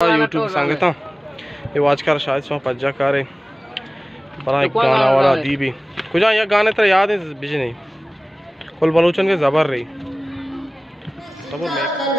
YouTube संगता ये आजकल शायद सो पज्जा करे बड़ा एक गाना वाला दी भी कुछ या गाने तो याद है बिज नहीं कुल बलूचन के जबर रही जबर में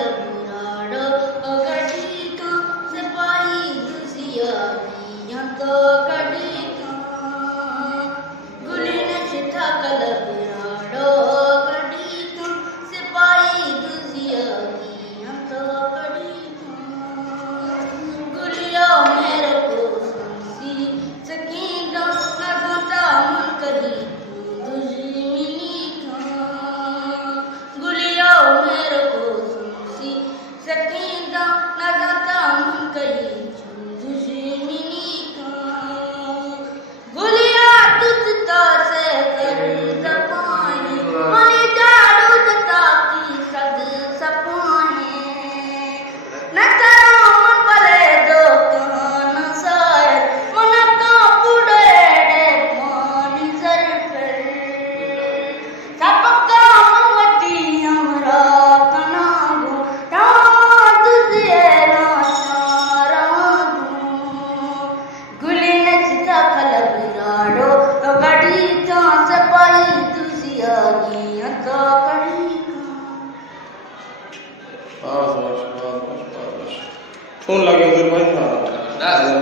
फोन लगे उधर भाई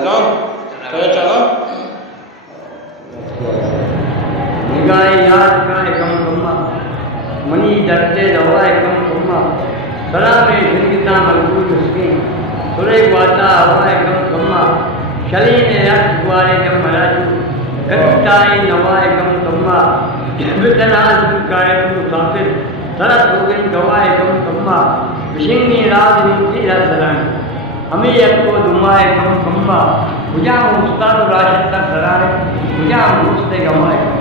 ना तो चला निगाह याद का एकम कम्मा मनी दर्जे दवा एकम कम्मा सलाम जिंदगी मलबूत उसकी सुरे वाता हवा एकम कम्मा शली ने याद गुआरे के मराजू कत्ताई नवा एकम कम्मा बितना जुकाए मुसाफिर तरस हो गई गवा एकम कम्मा विशिंगी रात नीति रसलान हमें को दुमाए कम कम्मा मुझा मुस्ताद राशद तक सरारे मुझा मुस्ते गवाए